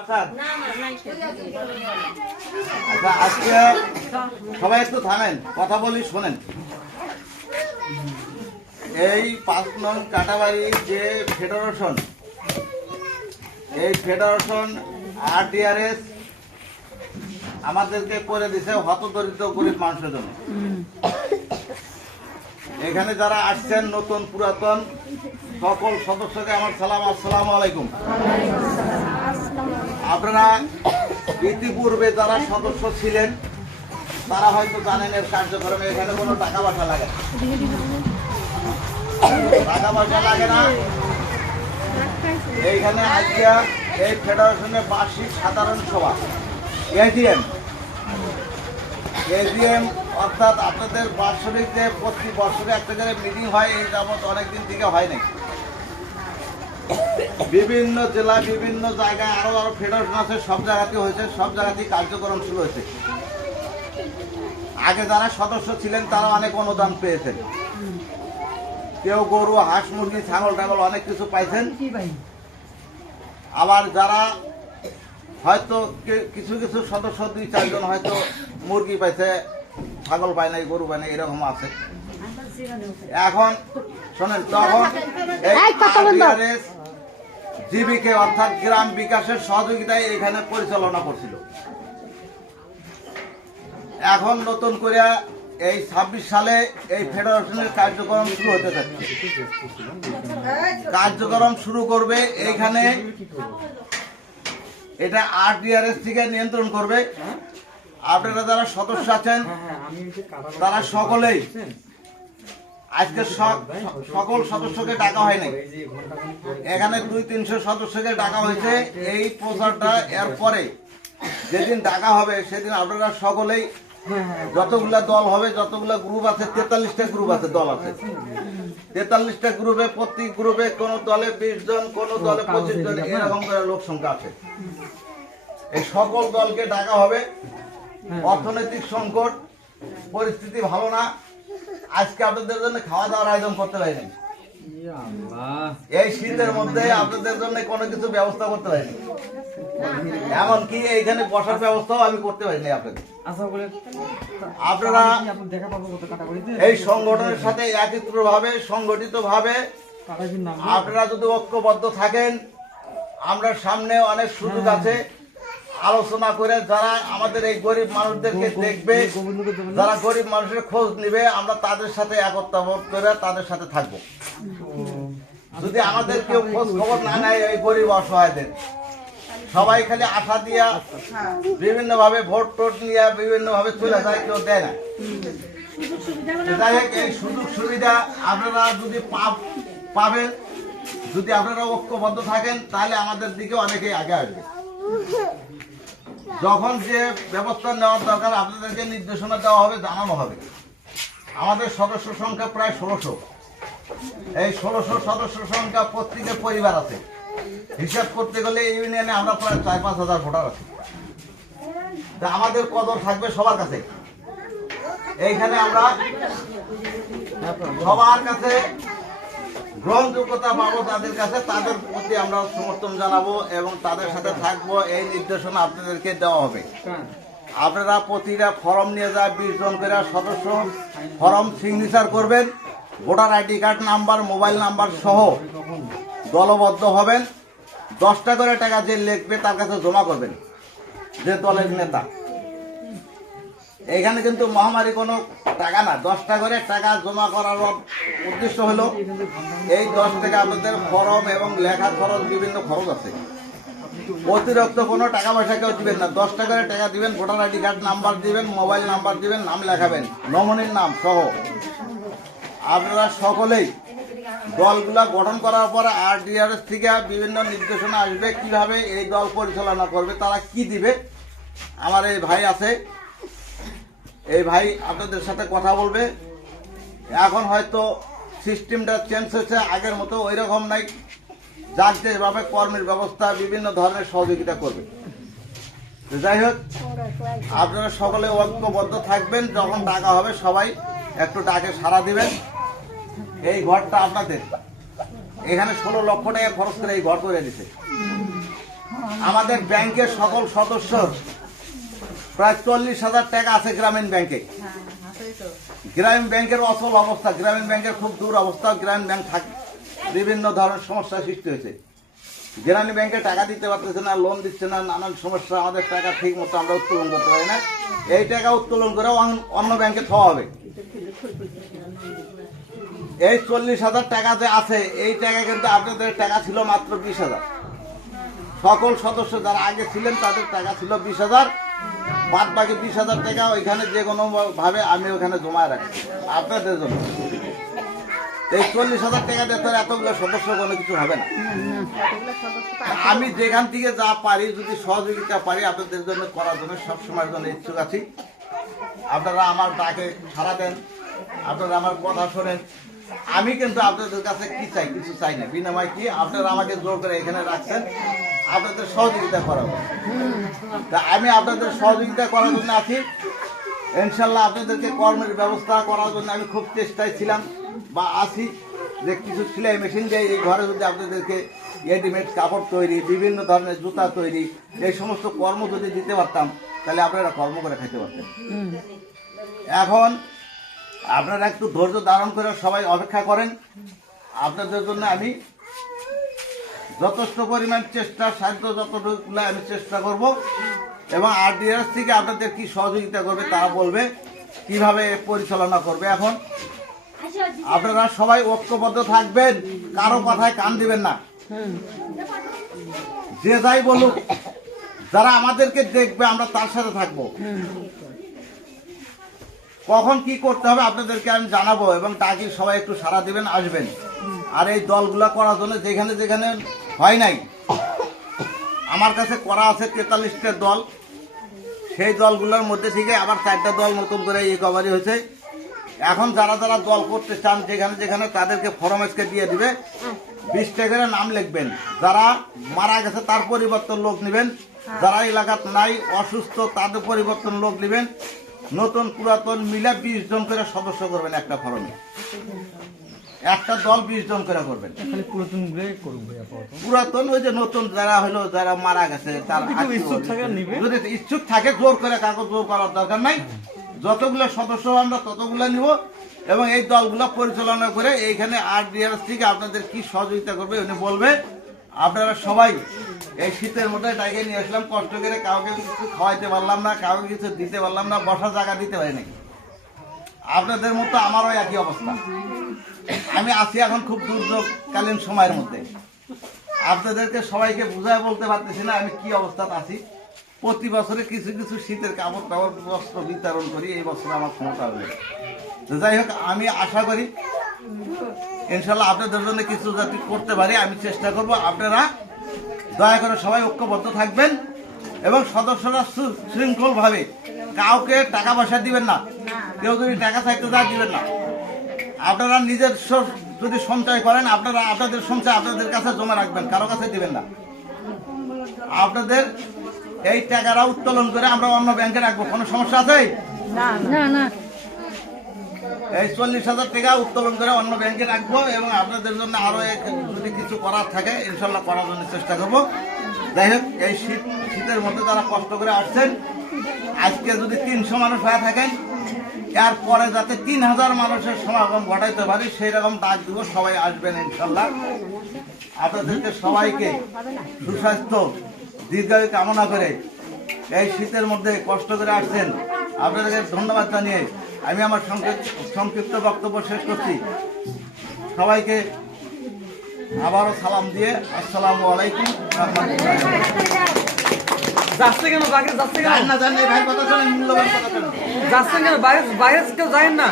আচ্ছা, আজকে সবাই একটু থামেন, কথা বলি শোনেন। এই 5 নং কাটাবাড়ি যে ফেডারেশন, এই ফেডারেশন RDRS আমাদেরকে করে দিছে হতদরিদ্র গরিব মানুষের জন্য। এখানে যারা আসছেন নতুন পুরাতন সকল সদস্যকে আমার সালাম, আসসালামু আলাইকুম। আপনারা ইতিপূর্বে যারা সদস্য ছিলেন তারা হয়তো জানেন এর কার্যক্রমে এখানে কোনো টাকা পয়সা লাগে না, টাকা পয়সা লাগে না। এইখানে আজকে এই ফেডারেশনের বার্ষিক সাধারণ সভা এজিএম অর্থাৎ আপনাদের বার্ষিক যে প্রতি বছরে একটা করে মিটিং হয়, এই যাবৎ অনেকদিন থেকে হয় নাই। বিভিন্ন জেলা বিভিন্ন জায়গায় আরো ফেডারেশন আছে, সব জায়গাতে হয়েছে, সব জায়গাতেই কার্যক্রম শুরু হয়েছে। আগে যারা সদস্য ছিলেন তারা অনেক অনুদান পেয়েছেন, কেউ গরু, হাঁস, মুরগি, ছাগল টাগল অনেক কিছু পাইছেন। আবার যারা হয়তো কিছু কিছু সদস্য 2-4 জন হয়তো মুরগি পাইছে, ছাগল পায় নাই, গরু পায় নাই, এরকম আছে। এখন শোনেন, তখন জীবিকা অর্থাৎ গ্রাম বিকাশের সহযোগিতায় এখানে পরিচালনা করছিল। এখন নতুন করে এই 26 সালে এই ফেডারেশনের কার্যক্রম শুরু হতে যাচ্ছে। কার্যক্রম শুরু করবে এইখানে, এটা RDRS থেকে নিয়ন্ত্রণ করবে। আপনারা যারা সদস্য আছেন তারা সকলেই আজকে সকল সদস্যকে ডাকা হয় নাই, এখানে 200-300 সদস্যকে ডাকা হয়েছে। এই প্রচারটা এর পরে যেদিন ডাকা হবে সেদিন আপনারা সকলেই যতগুলা দল হবে, যতগুলা গ্রুপ আছে, 43টা গ্রুপ আছে, দল আছে 43টা গ্রুপে, প্রতি গ্রুপে কোন দলে 20 জন, কোন দলে 25 জন, এরকম করে লোক সংখ্যা আছে। এই সকল দলকে ডাকা হবে। অর্থনৈতিক সংকট, পরিস্থিতি ভালো না, আজকে আপনাদের জন্য খাওয়া দাওয়ার আয়োজন করতে পারিনি। এই শীতের মধ্যে আপনাদের জন্য কোনো কিছু ব্যবস্থা করতে পারিনি, এমনকি এইখানে বসার ব্যবস্থাও আমি করতে পারিনি আপনাদের। আপনারা এই সংগঠনের সাথে একত্রভাবে, সংগঠিত ভাবে আপনারা যদি ঐক্যবদ্ধ থাকেন, আমরা সামনে অনেক সুযোগ আছে, আলোচনা করে যারা আমাদের এই গরিব মানুষদেরকে দেখবে, যারা গরিব মানুষের খোঁজ নিবে, আমরা তাদের সাথে একত্রবোধ করে তাদের সাথে থাকবো। যদি আমাদের কেউ খোঁজ খবর না নেয়, এই গরিব অসহায়দের সবাই খালি আশা দিয়া বিভিন্ন ভাবে ভোট টোট নিয়ে বিভিন্ন ভাবে চলে যায়, কেউ দেয় না। যাই হোক, এই সুযোগ সুবিধা আপনারা যদি পাবেন, যদি আপনারা ঐক্যবদ্ধ থাকেন, তাহলে আমাদের দিকে অনেকেই আগে আসবে। যখন যে ব্যবস্থা নেওয়ার দরকার আপনাদেরকে নির্দেশনা দেওয়া হবে, জানানো হবে। আমাদের সদস্য সংখ্যা প্রায় 1600। এই 1600 সদস্য সংখ্যা প্রত্যেকে পরিবার আছে। হিসাব করতে গেলে এই ইউনিয়নে আমরা প্রায় 4-5 হাজার ভোটার আছি। আমাদের কদর থাকবে সবার কাছে। এইখানে আমরা সবার কাছে গ্রহণযোগ্যতা পাবো, তাদের কাছে, তাদের প্রতি আমরা সমর্থন জানাবো এবং তাদের সাথে থাকবো। এই নির্দেশনা আপনাদেরকে দেওয়া হবে। আপনারা প্রতিটা ফর্ম নিয়ে যা 20 জন করে সদস্য ফর্ম সিগনেচার করবেন, voter ID card number, mobile number সহ দলবদ্ধ হবেন। 10টা করে টাকা যে লিখবে তার কাছে জমা করবেন, যে দলের নেতা। এখানে কিন্তু মহামারী কোনো টাকা না, 10টা করে টাকা জমা করার উদ্দেশ্য হলো এই 10 টাকা আপনাদের ফর্ম এবং লেখার খরচ, বিভিন্ন খরচ আছে। অতিরিক্ত কোনো টাকা পয়সা কেউ দিবেন না, 10টা করে টাকা দিবেন, ভোটার আইডি কার্ড নাম্বার দিবেন, মোবাইল নাম্বার দিবেন, নাম লেখাবেন, নমিনির নাম সহ। আপনারা সকলেই দলগুলা গঠন করার পরে RDRS থেকে বিভিন্ন নির্দেশনা আসবে কিভাবে এই দল পরিচালনা করবে, তারা কি দিবে। আমার এই ভাই আছে, এই ভাই আপনাদের সাথে কথা বলবে। এখন হয়তো সিস্টেমটা চেঞ্জ হয়েছে, আগের মতো ওই রকম নাই। যার যেভাবে কর্মের ব্যবস্থা, বিভিন্ন ধরনের সহযোগিতা করবে। যাই হোক, আপনারা সকলে ঐক্যবদ্ধ থাকবেন। যখন ডাকা হবে সবাই একটু ডাকে সাড়া দিবেন। এই ঘরটা আপনাদের, এখানে 16 লক্ষ টাকা খরচ করে এই ঘর করে দিছে। আমাদের ব্যাংকের সকল সদস্য প্রায় 40,000 টাকা আছে গ্রামীণ ব্যাংকে। গ্রামীণ ব্যাংকের অচল অবস্থা, গ্রামীণ ব্যাংকের খুব দূর অবস্থা। গ্রামীণ ব্যাংক বিভিন্ন ধরনের সমস্যার সৃষ্টি হয়েছে। গ্রামীণ ব্যাংকে টাকা দিতে পারতেছে না, লোন দিচ্ছে না, নানান সমস্যা। আমাদের টাকা ঠিক মতো আমরা উত্তোলন করতে পারি না। এই টাকা উত্তোলন করে অন্য ব্যাংকে খাওয়া হবে। এই 40,000 টাকা যে আছে, এই টাকা কিন্তু আপনাদের টাকা ছিল মাত্র 20,000। সকল সদস্য যারা আগে ছিলেন তাদের টাকা ছিল 20,000। বাদ বাকি 20,000 টাকা ওইখানে যে কোনো ভাবে আমি ওখানে জমা রাখছি আপনাদের জন্য। এই 40,000 টাকা দিয়ে তো এতগুলো সদস্য কোনো কিছু হবে না। আমি যেখান থেকে যা পারি, যদি সহযোগিতা পারি আপনাদের জন্য করার জন্য সবসময়ের জন্য ইচ্ছুক আছি। আপনারা আমার ডাকে সাড়া দেন, আপনারা আমার কথা শোনেন। আমি কিন্তু আপনাদের কাছে কি চাই, কিছু চাই না। বিনিময় কি, আপনারা আমাকে জোর করে এখানে রাখছেন, আপনাদের সহযোগিতা করাবো। তা আমি আপনাদের সহযোগিতা করার জন্য আছি। ইনশাল্লাহ আপনাদেরকে কর্মের ব্যবস্থা করার জন্য আমি খুব চেষ্টায় ছিলাম বা আছি। যে কিছু সেলাই মেশিন দিয়ে এই ঘরে যদি আপনাদেরকে রেডিমেড কাপড় তৈরি, বিভিন্ন ধরনের জুতা তৈরি, এই সমস্ত কর্ম যদি দিতে পারতাম, তাহলে আপনারা কর্ম করে খেতে পারতেন। এখন আপনারা একটু ধৈর্য ধারণ করে সবাই অপেক্ষা করেন। আপনাদের জন্য আমি যথেষ্ট পরিমাণ চেষ্টা, সাধ্য যতটুকু আমি চেষ্টা করব। এবং RDRS থেকে আপনাদের কি সহযোগিতা করবে তারা বলবে, কিভাবে পরিচালনা করবে। এখন আপনারা সবাই ঐক্যবদ্ধ থাকবেন, কারো কথায় কান দিবেন না। যে যাই বলুক, যারা আমাদেরকে দেখবে আমরা তার সাথে থাকবো। কখন কি করতে হবে আপনাদেরকে আমি জানাবো, এবং তাকে সবাই একটু সাড়া দিবেন, আসবেন। আর এই দলগুলা করার জন্য যেখানে যেখানে হয় নাই, আমার কাছে করা আছে 43টা দল। সেই দলগুলোর মধ্যে থেকে আবার 4টা দল নতুন করে রিকভারি হয়েছে। এখন যারা যারা দল করতে চান, যেখানে যেখানে তাদেরকে ফরম আজকে দিয়ে দিবে। 20 টা করে নাম লিখবেন। যারা মারা গেছে তার পরিবর্তন লোক নেবেন, যারা এলাকাত নাই, অসুস্থ, তাদের পরিবর্তন লোক নেবেন। নতুন পুরাতন মিলে 20 জন করে সদস্য করবেন একটা ফরমে। একটা দল 20 জন করে করবেন। পুরাতন ওই যে নতুন যারা হলো, যারা মারা গেছে, তার যদি ইচ্ছুক থাকে, জোর করে কাগজ জোর করার দরকার নাই। যতগুলো সদস্য আমরা ততগুলো নিব, এবং এই দলগুলো পরিচালনা করে এইখানে RDRS থেকে আপনাদের কি সহযোগিতা করবে উনি বলবে। আপনারা সবাই এই শীতের মধ্যে টাইকে নিয়ে আসলাম, কষ্ট করে কাউকে কিছু খাওয়াইতে পারলাম না, কাউকে কিছু দিতে পারলাম না, বসার জায়গা দিতে পারি নাই। আপনাদের মতো আমারও একই অবস্থা। আমি আছি এখন খুব দুর্যোগকালীন সময়ের মধ্যে। আপনাদেরকে সবাইকে বুঝায় বলতে পারতেছি না আমি কি অবস্থাতে আছি। প্রতি বছরে কিছু কিছু শীতের কাপড় টাপড় বস্ত্র বিতরণ করি, এই বছর আমার ক্ষমতা হবে। যাই হোক, আমি আশা করি ইনশাল্লাহ আপনাদের জন্য কিছু যদি করতে পারি আমি চেষ্টা করব। আপনারা দয়া করে সবাই ঐক্যবদ্ধ থাকবেন, এবং সদস্যরা সুশৃঙ্খল ভাবে কাউকে টাকা পয়সা দিবেন না। কেউ যদি টাকা চাইতে যায় দিবেন না। আপনারা নিজের যদি সঞ্চয় করেন, আপনারা আপনাদের সঞ্চয় আপনাদের কাছে জমা রাখবেন, কারো কাছে দিবেন না। আপনাদের এই টাকাটা উত্তোলন করে আমরা অন্য ব্যাংকে রাখবো। কোনো সমস্যা আছে? না। এই 40,000 টাকা উত্তোলন করে অন্য ব্যাংকে রাখবো, এবং আপনাদের জন্য আরো যদি কিছু করার থাকে ইনশাল্লাহ করার জন্য চেষ্টা করবো। যাই হোক, এই শীতের মধ্যে যারা কষ্ট করে আসছেন, আজকে যদি 300 মানুষ হয়ে থাকেন, এরপরে যাতে 3000 মানুষের সমাগম ঘটাইতে পারি সেই রকম ডাক দিব। সবাই আসবেন ইনশাল্লাহ। আপনাদেরকে সবাইকে সুস্বাস্থ্য দীর্ঘায়ু কামনা করে এই শীতের মধ্যে কষ্ট করে আসছেন, আপনাদেরকে ধন্যবাদ জানিয়ে আমি আমার সংক্ষিপ্ত বক্তব্য শেষ করছি। সবাইকে আবারও সালাম দিয়ে আসসালামু আলাইকুম রাহমাতুল্লাহ। যাচ্ছে কেন বাইরে, যাচ্ছে কেন না জানেন, এই ভাই কথা শোনেন, মূল্যবান কথা শোনেন। যাচ্ছেন কেন বাইরে, বাইরে কেউ যায় না।